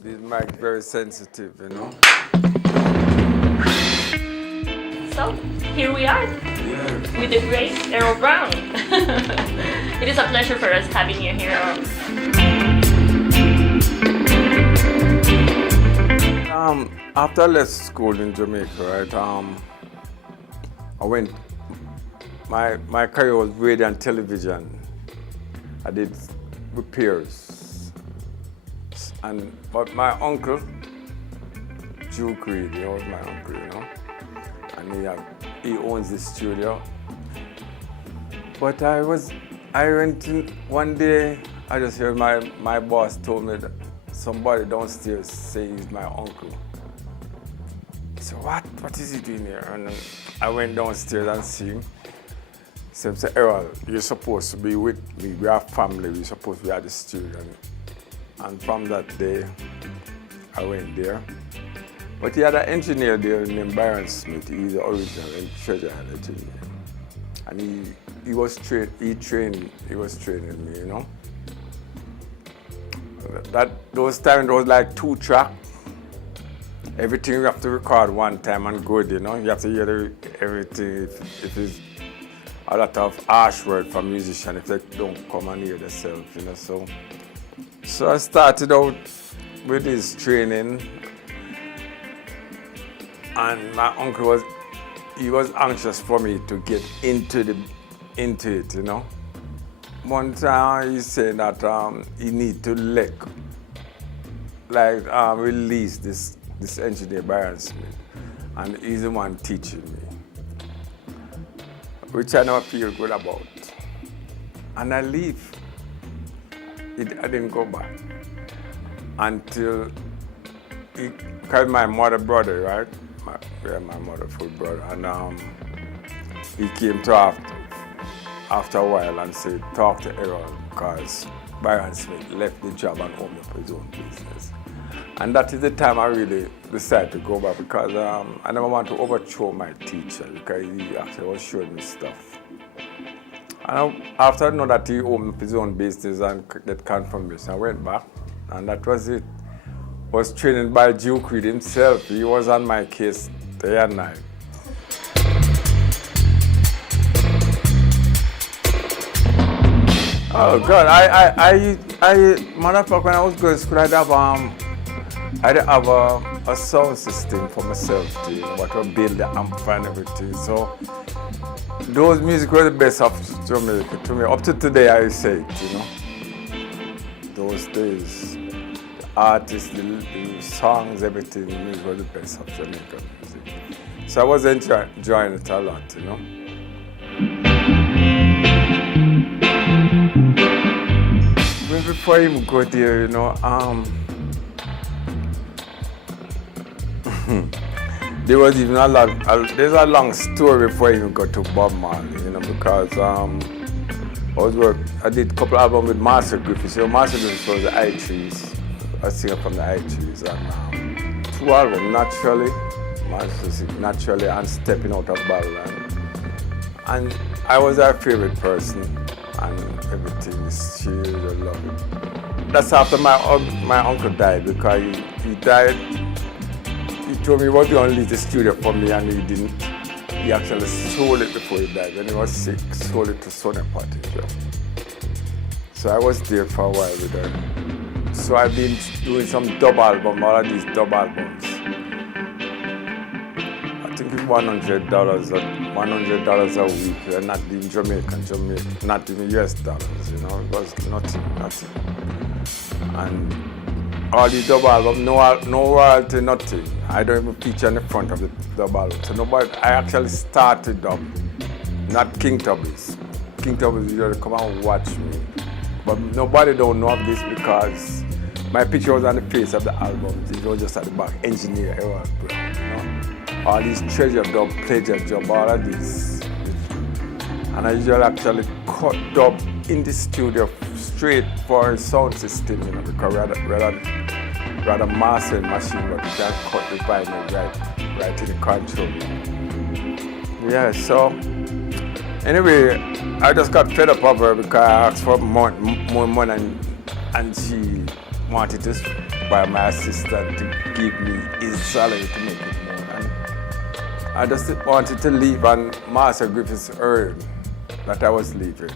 This mic very sensitive, you know. So, here we are with the great Errol Brown. It is a pleasure for us having you here. After I left school in Jamaica, right, I went, my career was radio and television. I did repairs. But my uncle, Duke Reed, he was my uncle, you know, and he owns this studio. But I went in one day, I just heard my boss told me that somebody downstairs say he's my uncle. So what is he doing here? And I went downstairs and see him. So I said, Errol, you're supposed to be with me. We are family. We're supposed to be at the studio. And from that day, I went there. But he had an engineer there named Byron Smith. He's the original treasure engineer. And he was training me, you know. Those times it was like 2-track. Everything you have to record one time and good, you know. You have to hear everything. If it's a lot of harsh word from musicians, if they don't come and hear themselves, you know. So I started out with this training, and my uncle was anxious for me to get into it, you know. One time he said that he need to release this engineer Byron Smith, and he's the one teaching me, which I never feel good about. And I leave. I didn't go back until he called my mother brother, right? My mother full brother, and he came to after a while and said, talk to Errol, because Byron Smith left the job and opened up his own business. And that is the time I really decided to go back, because I never want to overthrow my teacher, because he actually was showing me stuff. And after I know that he opened up his own business and that confirmation, I went back, and that was it. I was trained by Duke Reed himself. He was on my case day and night. Oh God, motherfucker, when I was going to school, I'd have a sound system for myself to, you know, what to build the amp and everything. So those music were the best of Jamaica to me. Up to today, I say it, you know. Those days, the artists, the songs, everything, the music were the best of Jamaican music. So I was enjoying it a lot, you know. Before I even go there, you know, there was even there's a long story before I even got to Bob Marley, you know, because I did a couple albums with Master Griffiths. So Master Griffiths was the I Trees, a singer from the I Trees, and 2 albums, Naturally, and Stepping Out of Babylon. And I was her favorite person, and everything, she really loved it. That's after my uncle died, because he died. He told me he was going to leave the studio for me, and he didn't. He actually sold it before he died. When he was sick, sold it to Sonny Pottinger. So I was there for a while with her. So I've been doing some dub albums, all of these dub albums. I think it's $100 a week, and not in Jamaican, not in US dollars, you know. It was nothing. And all the dub albums, no royalty, nothing. I don't even feature on the front of the dub album. So I actually started dub, not King Tubbies. King Tubbies usually come and watch me. But nobody don't know of this because my picture was on the face of the album. It was just at the back, engineer Errol Brown, you know. All these treasure dub, pleasure dub, all of this. And I usually actually cut dub in the studio straight for a sound system, you know, because we had a mastering machine, but we can cut the vinyl right in the control. Yeah, so anyway, I just got fed up of her because I asked for more money, and she wanted to by my assistant to give me his salary to make it more. And I just wanted to leave, and Master Griffiths heard that I was leaving.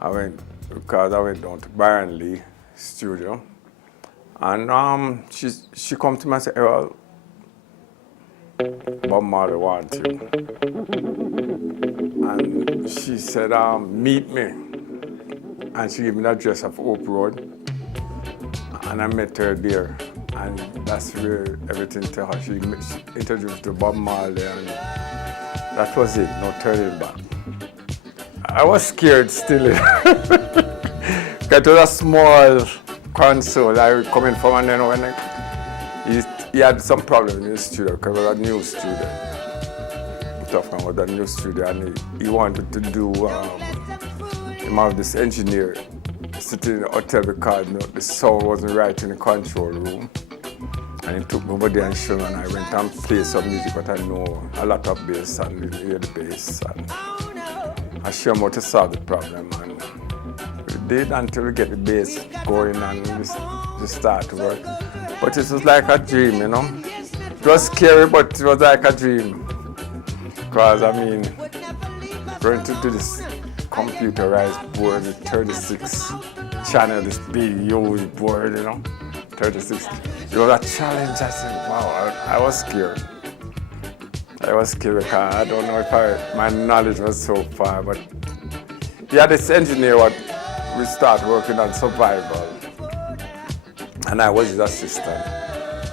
I went down to Byron Lee studio, and she come to me and said, Errol, Bob Marley wants you. And she said, meet me. And she gave me the address of Hope Road. And I met her there. And that's where everything to her. She introduced me to Bob Marley, and that was it, no turning back. I was scared still. It was a small console I coming from, and then when he had some problems in his studio because it was a new studio. Tough was a new studio, and he wanted to do him have this engineer sitting in the hotel because the sound wasn't right in the control room. And he took me over there and showed me, and I went and played some music, but I know a lot of bass and didn't hear the bass. And I showed him how to solve the problem, and we did until we get the bass going and we start to work. But it was like a dream, you know. It was scary, but it was like a dream. Because, I mean, going to do this computerized board with 36 channels, this big, huge board, you know, 36. It was a challenge. I said, wow, I was scared. I was scared because I don't know if my knowledge was so far, but yeah, this engineer, we started working on survival, and I was his assistant.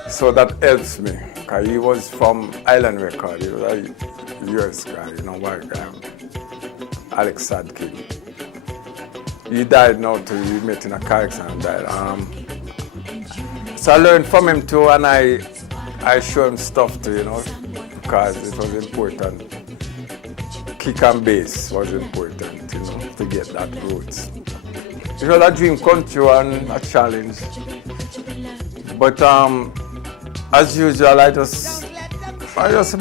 So that helps me, because he was from Island Record. He was a US guy, you know, white guy, Alex Sadkin. He died now too. He met in a car accident and died. So I learned from him too, and I show him stuff too, you know, because it was important. Kick and bass was important, you know, to get that roots. It was a dream come true and a challenge. But as usual, I just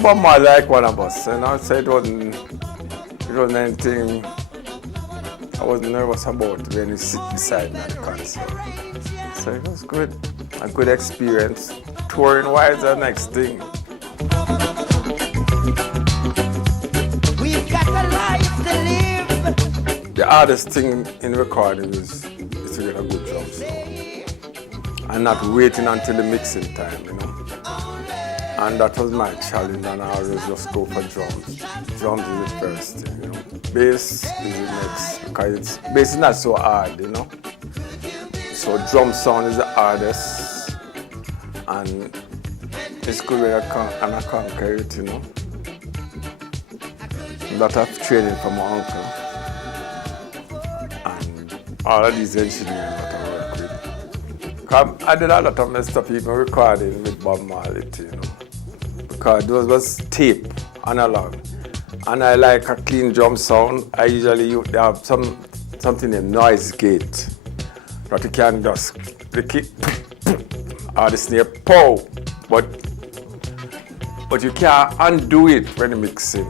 Bob Marley like one of us, you know. So it wasn't anything I wasn't nervous about when you sit beside me at the concert. So it was good. A good experience. Touring wise, the next thing. We've got a life to live. The hardest thing in recording is to get a good drum sound. And not waiting until the mixing time, you know. And that was my challenge, and I always just go for drums. Drums is the first thing, you know. Bass is the next, because bass is not so hard, you know. So drum sound is the hardest, and it's good when I conquer it, you know. A lot of training from my uncle, and all of these engineers that I work with. I did a lot of my stuff, even recording with Bob Marley, you know. Because those was tape, analog, and I like a clean drum sound. I usually have something in noise gate that you can just the kick or the snare pow, but you can't undo it when you're mixing.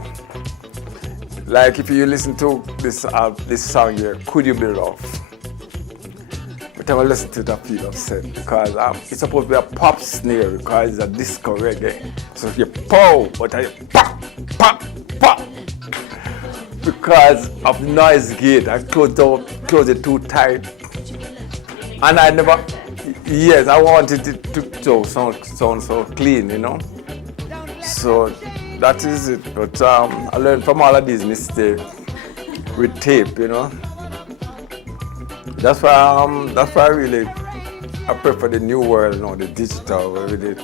Like if you listen to this song here, Could You Be Love? But I will listen to it, I feel upset because it's supposed to be a pop snare because it's a disco reggae. So you pow, but I pop, pop, pop. Because of noise gate, I close it too tight. And I never, yes, I wanted it to sound so clean, you know. So that is it. But I learned from all of these mistakes with tape, you know. That's why I prefer the new world now, the digital, with the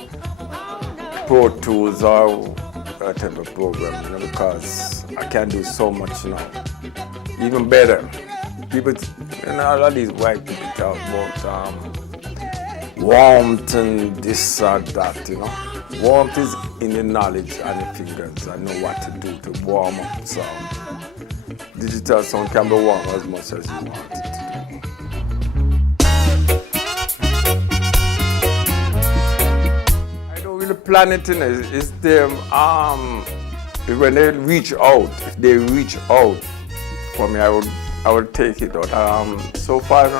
Pro Tools or whatever program, you know, because I can do so much now, even better. People, you know, a lot of these white people talk about warmth and this or that, you know. Warmth is in the knowledge and the fingers. I know what to do to warm up sound. Digital sound can be warm as much as you want it to do. I don't really plan it in it. It's them, when they reach out, if they reach out for me, I would take it out. So far,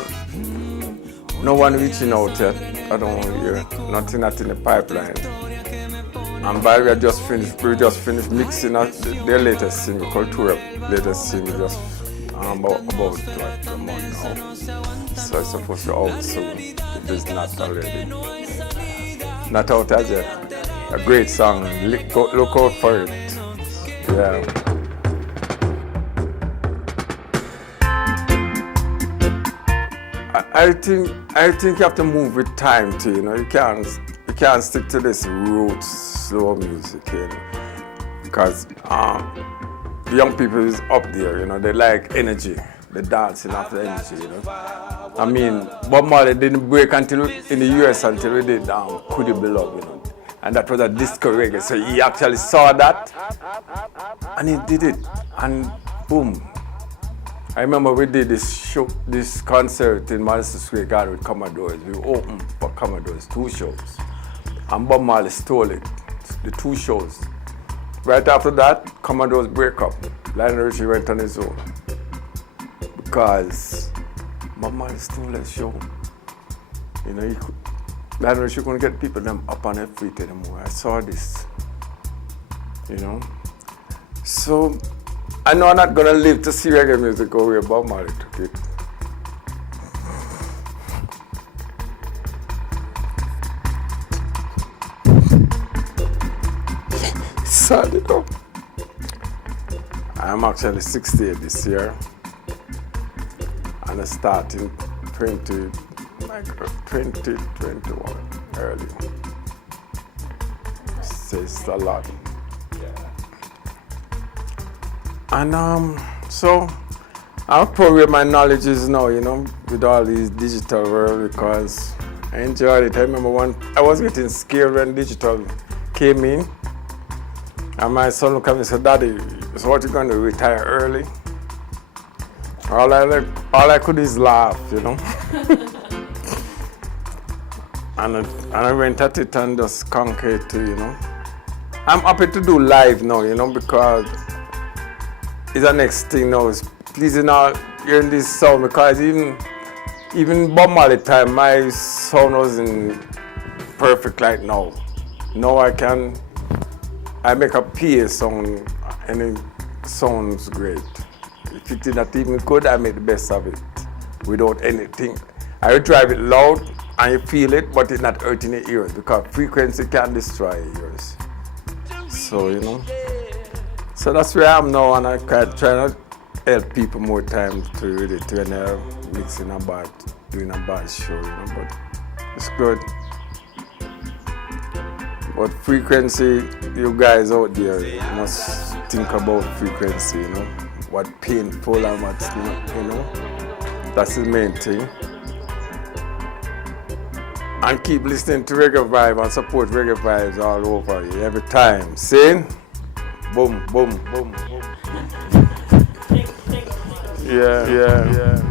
No one reaching out yet. I don't hear nothing in the pipeline. And by the way, we just finished mixing their latest single, Cultura, latest single, just about like a month now. So it's supposed to be out soon. It is not already. Not out as yet. A great song. Look out for it. Yeah. I think you have to move with time too. You know, you can't stick to this roots slow music, you know, because the young people is up there. You know, they like energy. They're dancing after energy. You know, I mean, Bob Marley didn't break until in the US until we did "Could You Be Loved," you know, and that was a disco reggae. So he actually saw that, and he did it, and boom. I remember we did this concert in Madison Square Garden with Commodores. We opened for Commodores 2 shows. And Bob Marley stole it, the 2 shows. Right after that, Commodores break up. Lionel Richie went on his own. Because Bob Marley stole that show. You know, Lionel Richie couldn't get people them up on their feet anymore. I saw this, you know. So, I know I'm not gonna live to see reggae music go where Bob Marley took it. Sad though. I'm actually 68 this year, and I started in 2021 early. Says a lot. And so I'll probably my knowledge is now, you know, with all these digital world, because I enjoyed it. I remember I was getting scared when digital came in, and my son looked at me and said, "Daddy, so what you going to retire early?" All I could is laugh, you know. and I went at it and just conquered it too, you know. I'm happy to do live now, you know, because it's the next thing now, is pleasing all hearing this sound, because even Bob Marley time, my sound wasn't perfect like now. Now I make a PA sound and it sounds great. If it is not even good, I make the best of it without anything. I will drive it loud and you feel it, but it's not hurting your ears, because frequency can destroy your ears. So, you know. So that's where I am now, and I try to help people more time to really when they're mixing a band, doing a band show, you know, but it's good. But frequency, you guys out there, you must think about frequency, you know, what painful and what's not, you know, that's the main thing. And keep listening to Reggae Vibe and support Reggae Vibes all over you every time. See? Boom, boom, boom, boom. Yeah.